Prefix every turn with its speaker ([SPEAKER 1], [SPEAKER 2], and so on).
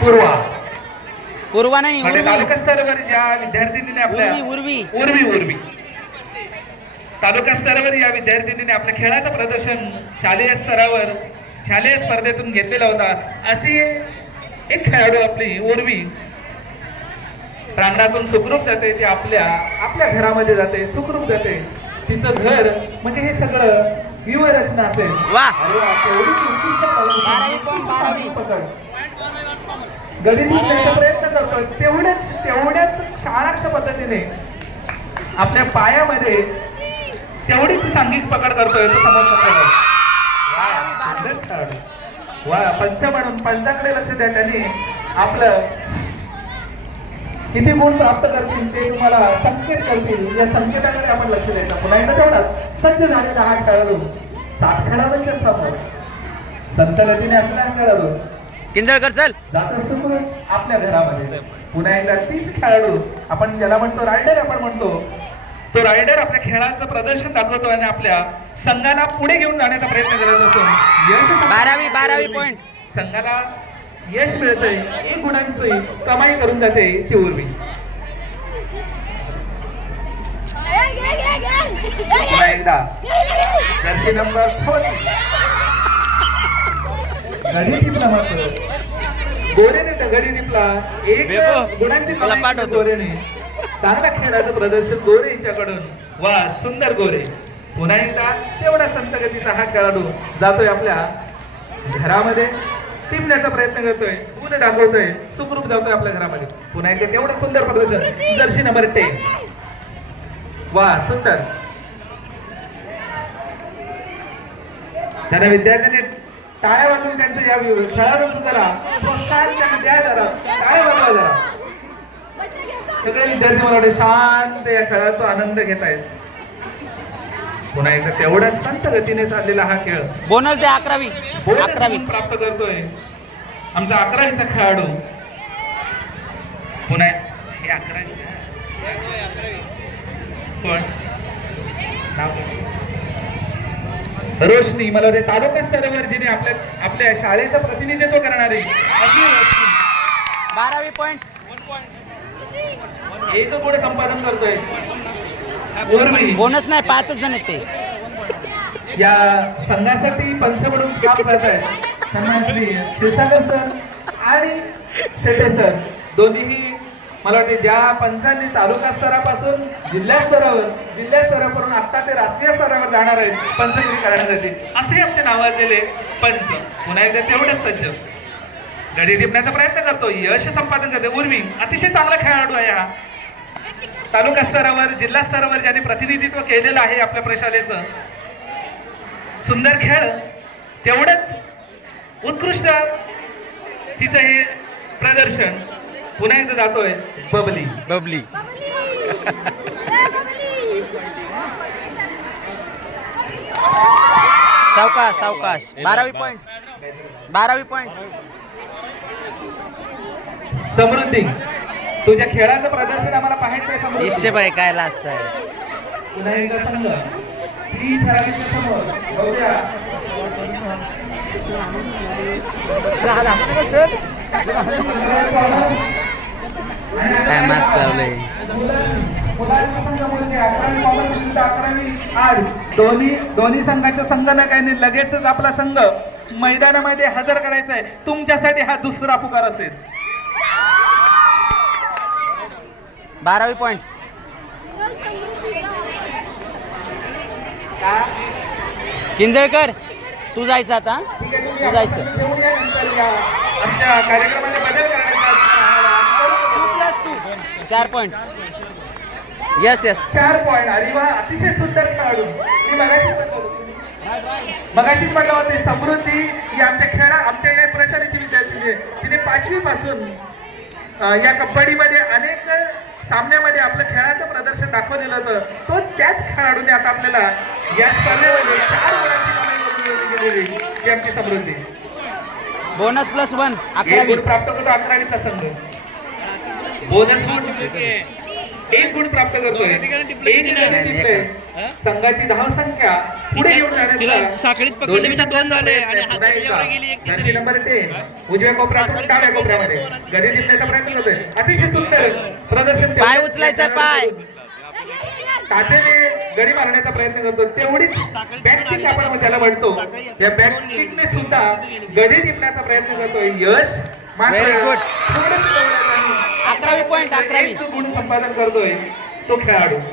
[SPEAKER 1] पूर्वा.
[SPEAKER 2] पूर्वा नाही
[SPEAKER 1] म्हणजे
[SPEAKER 2] उर्वी.
[SPEAKER 1] तालुका स्तरावर ज्या विद्यार्थिनीने आपल्या
[SPEAKER 2] उर्वी उर्वी.
[SPEAKER 1] उर्वी उर्वी. तालुका स्तरावर या विद्यार्थिनीने आपल्या खेळाचं प्रदर्शन शालेय स्तरावर शालेय स्पर्धेतून घेतलेला होता. अशी एक खेळाडू आपली उर्वी. प्रांगणातून सुखरूप जाते ती आपल्या आपल्या घरामध्ये जाते सुखरूप जाते. तिचं घर म्हणजे हे सगळं व्यूहरचना असेल.
[SPEAKER 2] वा.
[SPEAKER 1] अरे प्रयत्न करतोय. तेवढ्याच तेवढ्याच शाळाक्ष पद्धतीने आपल्या पायामध्ये तेवढीच सांघिक पकड करतोय तो समोर खेळाडू. वा पंच म्हणून पंचाकडे लक्ष द्या त्यांनी. आपलं किती गुण प्राप्त करतील ते तुम्हाला संकेत करतील. या संकेताकडे आपण लक्ष द्यायचं. पुन्हा एकदा तेवढाच. सज्ज झालेला हा खेळाडू सात खेळाडूंच्या समोर. संत गतीने असलेला खेळाडू.
[SPEAKER 2] किंजळकर चल
[SPEAKER 1] आपल्या घरामध्ये पुन्हा एकदा तीच खेळाडू आपण ज्याला म्हणतो रायडर आपण म्हणतो तो रायडर आपल्या खेळाचं प्रदर्शन दाखवतो आणि आपल्या संघाला पुढे घेऊन जाण्याचा प्रयत्न करत असून यश
[SPEAKER 2] बारावी बारावी point.
[SPEAKER 1] संघाला यश मिळतंय एक गुणांची कमाई करून जाते ती उर्वी पुन्हा एकदा जर्सी नंबर फोर गडी टिपला मात्र. गोरेने तर गडी टिपला. एक गुणांची कमाई. केली गोरेने चांगल्या खेळाचं प्रदर्शन गोरे यांच्याकडून वा सुंदर गोरे. पुन्हा एकदा तेवढा संत गतीचा हा खेळाडू जातोय आपल्या घरामध्ये. टिपण्याचा प्रयत्न करतोय. गुण दाखवतोय. सुखरूप जातोय आपल्या घरामध्ये. पुन्हा एकदा तेवढं सुंदर प्रदर्शन. जर्सी नंबर टेन वा सुंदर. त्यांना विद्यार्थ्यांनी टाळ्या वाजवून त्यांचं या खेळाडूंचं जरा प्रोत्साहन त्यांना द्या जरा टाळ्या वाजवा जरा. सगळे विद्यार्थी मला वाटते शांत या खेळाचा आनंद घेत आहेत. पुन्हा एकदा तेवढ्या संत गतीने चाललेला हा खेळ.
[SPEAKER 2] बोनस दे अकरावी. अकरावी.
[SPEAKER 1] प्राप्त करतोय. आमचा अकरावीचा खेळाडू पुन्हा हे अकरावी कोण नाव काय? रोशनी मला वाटते तालुका स्तरावर जिने आपल्या आपल्या शाळेचं प्रतिनिधित्व करणारे. अशी रोशनी.
[SPEAKER 2] बारावी पॉइंट
[SPEAKER 1] एक पुढे संपादन करतोय.
[SPEAKER 2] बोनस नाही पाचच जण आहेत ते.
[SPEAKER 1] या संघासाठी पंच म्हणून काम करत आहे आणि शेटे सर. दोन्हीही मला वाटते ज्या पंचांनी तालुका स्तरापासून जिल्हा स्तरावर जिल्हा स्तरावरून आता ते राष्ट्रीय स्तरावर जाणार आहेत पंचगिरी करण्यासाठी. असे आमचे नावाजलेले पंच पुन्हा एकदा तेवढंच सज्ज. गडी टिपण्याचा प्रयत्न करतो यश संपादन करते. उर्वी अतिशय चांगला खेळाडू आहे हा. तालुका स्तरावर जिल्हा स्तरावर ज्यांनी प्रतिनिधित्व केलेलं आहे आपल्या प्रशालेचं. सुंदर खेळ तेवढंच उत्कृष्ट तिचं हे प्रदर्शन. पुन्हा एकदा जातोय. बबली.
[SPEAKER 2] बबली. सावकाश सावकाश. बारावी पॉइंट बारावी पॉइंट
[SPEAKER 1] समृद्धी तुझ्या खेळाचं प्रदर्शन आम्हाला समृद्धी.
[SPEAKER 2] इशे बाई काय लाजत आहे.
[SPEAKER 1] पुन्हा एकदा संघ. ती खेळाडूच्या समोर. बघूया.
[SPEAKER 2] काय मास्क लावलंय
[SPEAKER 1] दोन्ही दोन्ही संघाच्या संघटकांनी लगेचच आपला संघ मैदानामध्ये हजर करायचा आहे तुमच्यासाठी हा दुसरा पुकार असेल.
[SPEAKER 2] बारावी पॉइंट किंजळकर तू जायचं आता तू जायचं.
[SPEAKER 1] आमच्या
[SPEAKER 2] चार पॉइंट यस यस
[SPEAKER 1] चार पॉईंट अरे वा अतिशय सुंदर खेळाडू. मी मगाशीच म्हटलं होते समृद्धी ही आमच्या खेळा आमच्या या प्रशालेची विद्यार्थी आहे. तिने पाचवी पासून या कबड्डीमध्ये अनेक सामन्यामध्ये आपलं खेळाचं प्रदर्शन दाखवलेलं होतं. तो त्याच खेळाडूने आता आपल्याला या स्पर्धेमध्ये चार गुणांची गेलेली ही आमची समृद्धी.
[SPEAKER 2] बोनस प्लस वन
[SPEAKER 1] एक
[SPEAKER 2] अकरावी.
[SPEAKER 1] गुण प्राप्त करतो अकरावीचा संघ बोनस गुण एक गुण प्राप्त करतोय. एक संघाची धाव संख्या पुढे घेऊन
[SPEAKER 3] साखळीत पकडले. मी दोन झाले आणि
[SPEAKER 1] नंबर उजव्या कोपऱ्यातून डाव्या कोपऱ्यामध्ये. गडी टिपण्याचा प्रयत्न करतोय. अतिशय सुंदर प्रदर्शन
[SPEAKER 2] पाय उचलायचा पाय.
[SPEAKER 1] काचेने गडी मारण्याचा प्रयत्न करतो तेवढीच बॅककिक आपण त्याला म्हणतो. या बॅककिकने सुद्धा गडी टिपण्याचा प्रयत्न करतोय. यश मात्र
[SPEAKER 2] अकरावी पॉईंट अकरावी.
[SPEAKER 1] गुण संपादन करतोय तो खेळाडू